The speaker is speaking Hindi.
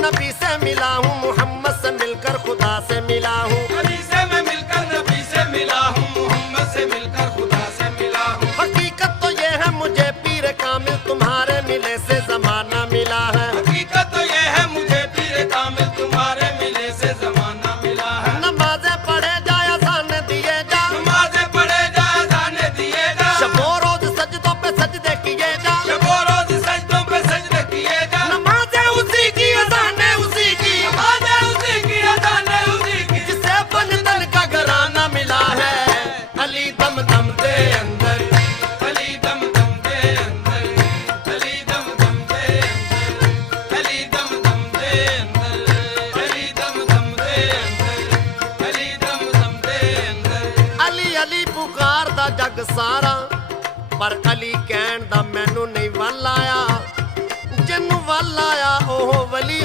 नबी से मिला हूँ, मोहम्मद से मिलकर खुदा से मिला हूँ। नबी से मैं मिलकर नबी से मिला हूँ, मोहम्मद से मिलकर खुदा से मिला हूँ। हकीकत तो ये है मुझे पीर कामिल तुम्हारे मिले से जमाना मिला है। हकीकत तो ये है मुझे पीर कामिल तुम्हारे मिले से जमाना मिला है। नमाजें पढ़े जा, अज़ान दिए जा, नमाज़ें पढ़े जा, अज़ानें दिए जा, शबो रोज सजदों पे सजदे किए जा। शबो रोज सजदों पे सजदे किए जा। नमाजें उसी की, अज़ानें उसी की, नमाज़ें उसी की, अज़ानें उसी की, जिसे बंदन का घराना मिला है। अली दम दम दे अंदर, अली दम दम दे अंदर, अली दम दम दे अंदर, अली दम दम दे अंदर, अली दम दम दे अंदर, अली दम दम दे अंदर। अली अली पुकारदा जग सारा, पर अली कहण दा मैनू नहीं वल आया। जिन्नू वल आया ओह वली